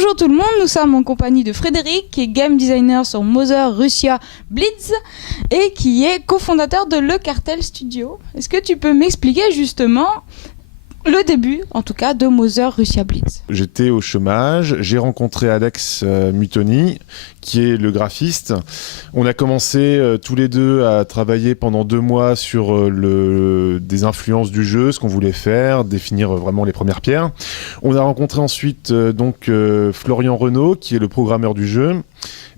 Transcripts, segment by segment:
Bonjour tout le monde, nous sommes en compagnie de Frédéric, qui est game designer sur Mother Russia Blitz et qui est cofondateur de Le Cartel Studio. Est-ce que tu peux m'expliquer justement le début, en tout cas, de Mother Russia Blitz? J'étais au chômage, j'ai rencontré Alex Mutoni, qui est le graphiste. On a commencé tous les deux à travailler pendant 2 mois sur des influences du jeu, ce qu'on voulait faire, définir vraiment les premières pierres. On a rencontré ensuite Florian Renaud, qui est le programmeur du jeu.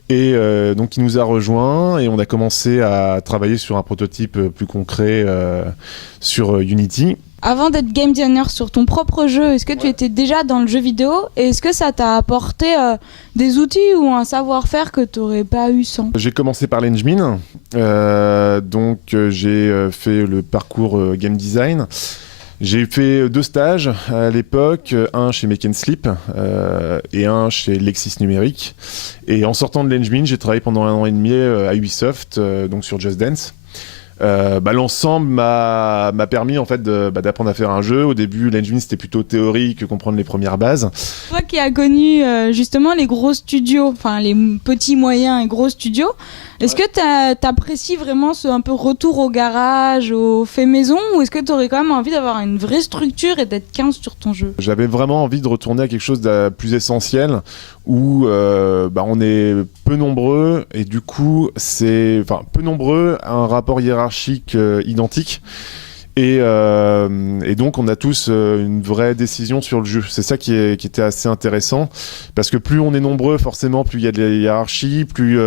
Et donc il nous a rejoints et on a commencé à travailler sur un prototype plus concret sur Unity. Avant d'être game designer sur ton propre jeu, est-ce que tu étais déjà dans le jeu vidéo et est-ce que ça t'a apporté des outils ou un savoir-faire que tu n'aurais pas eu sans? J'ai commencé par l'Engmin, donc j'ai fait le parcours game design. J'ai fait 2 stages à l'époque, un chez Make & Sleep et un chez Lexis Numérique. Et en sortant de l'Engmin, j'ai travaillé pendant 1 an et demi à Ubisoft, donc sur Just Dance. L'ensemble m'a permis en fait d'apprendre à faire un jeu. Au début, l'engine c'était plutôt théorique, comprendre les premières bases. Toi qui as connu justement les gros studios, enfin les petits, moyens et gros studios, est-ce que t'apprécies vraiment ce un peu retour au garage, au fait maison, ou est-ce que t'aurais quand même envie d'avoir une vraie structure et d'être 15 sur ton jeu? J'avais vraiment envie de retourner à quelque chose de plus essentiel où on est peu nombreux et du coup peu nombreux, un rapport hiérarchique identique. Et donc on a tous une vraie décision sur le jeu. C'est ça qui était assez intéressant parce que plus on est nombreux, forcément plus il y a de la hiérarchie, plus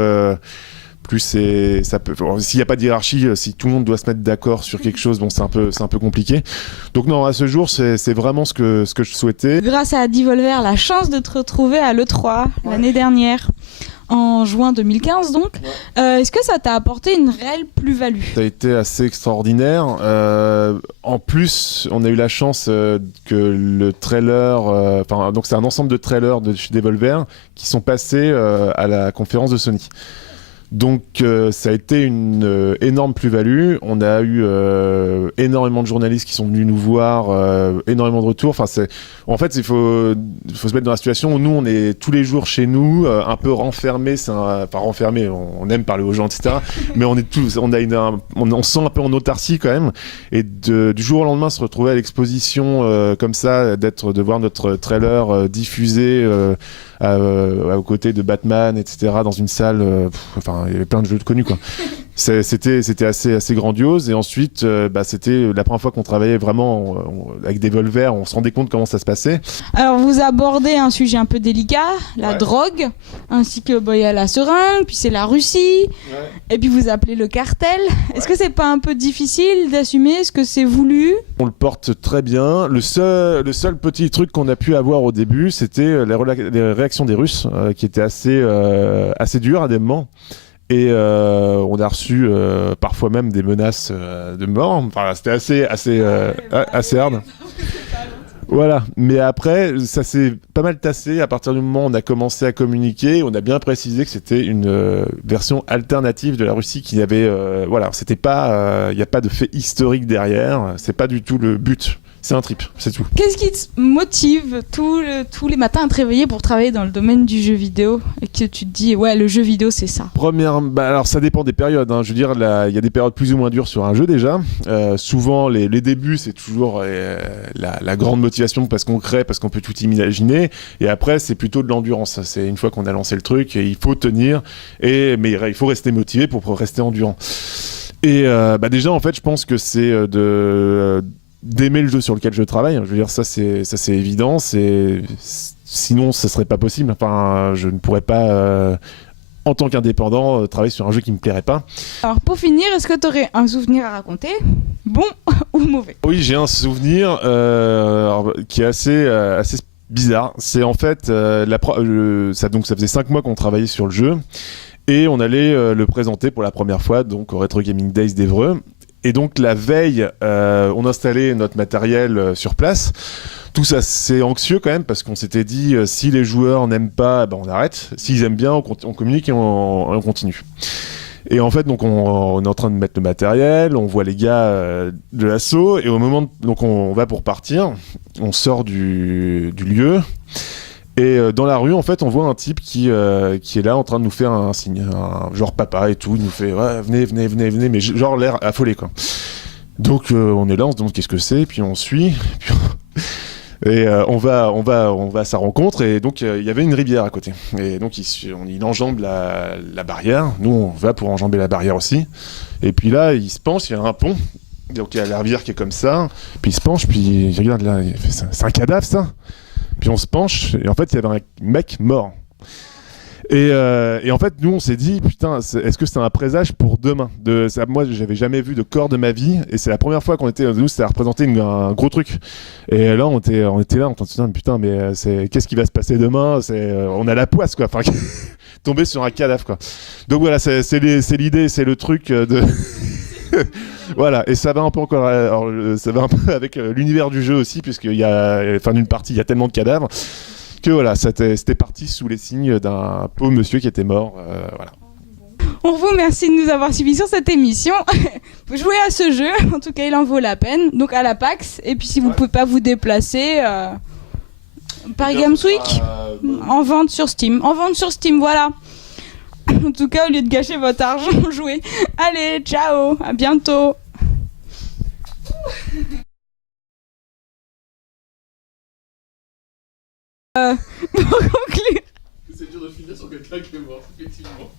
ça peut. S'il n'y a pas de hiérarchie, si tout le monde doit se mettre d'accord sur quelque chose, bon, c'est un peu compliqué. Donc non, à ce jour, c'est vraiment ce que je souhaitais. Grâce à Devolver, la chance de te retrouver à l'E3 l'année dernière, en juin 2015 donc. Ouais. Est-ce que ça t'a apporté une réelle plus-value? Ça a été assez extraordinaire. En plus, on a eu la chance que le trailer, donc c'est un ensemble de trailers de chez Devolver qui sont passés à la conférence de Sony. Donc ça a été une énorme plus-value. On a eu énormément de journalistes qui sont venus nous voir, énormément de retours. En fait, il faut se mettre dans la situation où nous, on est tous les jours chez nous, un peu renfermés. Renfermés, on aime parler aux gens, etc. Mais on sent un peu en autarcie quand même. Et du jour au lendemain, se retrouver à l'exposition comme ça, de voir notre trailer diffusé aux côtés de Batman, etc. dans une salle. Il y avait plein de jeux connus, quoi. C'était assez grandiose. Et ensuite, c'était la première fois qu'on travaillait vraiment avec Devolver. On se rendait compte comment ça se passait. Alors, vous abordez un sujet un peu délicat, la drogue, ainsi que il y a la seringue, puis c'est la Russie, et puis vous appelez le cartel. Est-ce que c'est pas un peu difficile d'assumer? Est-ce que c'est voulu? On le porte très bien. Le seul petit truc qu'on a pu avoir au début, c'était les réactions des Russes, qui étaient assez dures à des moments. Et on a reçu parfois même des menaces de mort. Enfin, c'était assez hard. Voilà, mais après, ça s'est pas mal tassé. À partir du moment où on a commencé à communiquer, on a bien précisé que c'était une version alternative de la Russie qui avait... c'était pas... Il n'y a pas de fait historique derrière. C'est pas du tout le but. C'est un trip, c'est tout. Qu'est-ce qui te motive tous les matins à te réveiller pour travailler dans le domaine du jeu vidéo et que tu te dis, ouais, le jeu vidéo, c'est ça? Alors ça dépend des périodes. Je veux dire, il y a des périodes plus ou moins dures sur un jeu déjà. Souvent, les débuts, c'est toujours la grande motivation parce qu'on crée, parce qu'on peut tout imaginer. Et après, c'est plutôt de l'endurance. C'est une fois qu'on a lancé le truc, et il faut tenir. Mais il faut rester motivé pour rester endurant. Et déjà, en fait, je pense que c'est d'aimer le jeu sur lequel je travaille. Je veux dire, ça c'est évident. Sinon, ça serait pas possible. Enfin, je ne pourrais pas, en tant qu'indépendant, travailler sur un jeu qui me plairait pas. Alors, pour finir, est-ce que tu aurais un souvenir à raconter, bon ou mauvais? Oui, j'ai un souvenir qui est assez bizarre. C'est en fait, ça faisait 5 mois qu'on travaillait sur le jeu et on allait le présenter pour la première fois donc au Retro Gaming Days d'Évreux. Et donc la veille, on installait notre matériel sur place. Tout ça, c'est anxieux quand même parce qu'on s'était dit si les joueurs n'aiment pas, on arrête. S'ils aiment bien, on communique et on continue. Et en fait, donc on est en train de mettre le matériel, on voit les gars de l'assaut et au moment donc on va pour partir, on sort du lieu Et dans la rue, en fait, on voit un type qui est là en train de nous faire un signe, genre papa et tout. Il nous fait ouais, venez, mais genre l'air affolé quoi. Donc on est là, on se demande qu'est-ce que c'est, puis on suit, et on va à sa rencontre. Et donc il y avait une rivière à côté. Et donc il enjambe la barrière. Nous on va pour enjamber la barrière aussi. Et puis là il se penche, il y a un pont. Donc il y a la rivière qui est comme ça. Puis il se penche, puis il regarde là, il fait, c'est un cadavre ça. Puis on se penche, et en fait, il y avait un mec mort. Et en fait, nous, on s'est dit, putain, est-ce que c'est un présage pour demain moi, j'avais jamais vu de corps de ma vie, et c'est la première fois qu'on était, nous, ça représentait un gros truc. Et là, on était là, on s'est dit, putain, mais qu'est-ce qui va se passer demain? On a la poisse, quoi. Enfin, tomber sur un cadavre, quoi. Donc voilà, c'est l'idée, c'est le truc de... Voilà, et ça va un peu encore, alors, ça va un peu avec l'univers du jeu aussi, puisqu'il y a, enfin d'une partie, il y a tellement de cadavres que voilà, c'était parti sous les signes d'un pauvre monsieur qui était mort, voilà. On vous remercie de nous avoir suivis sur cette émission. Vous jouez à ce jeu, en tout cas il en vaut la peine, donc à la PAX, et puis si vous pouvez pas vous déplacer, Paris Games Week, en vente sur Steam, voilà. En tout cas, au lieu de gâcher votre argent, jouez. Allez, ciao, à bientôt. Pour conclure. C'est dur de finir sur quelqu'un qui est mort, effectivement.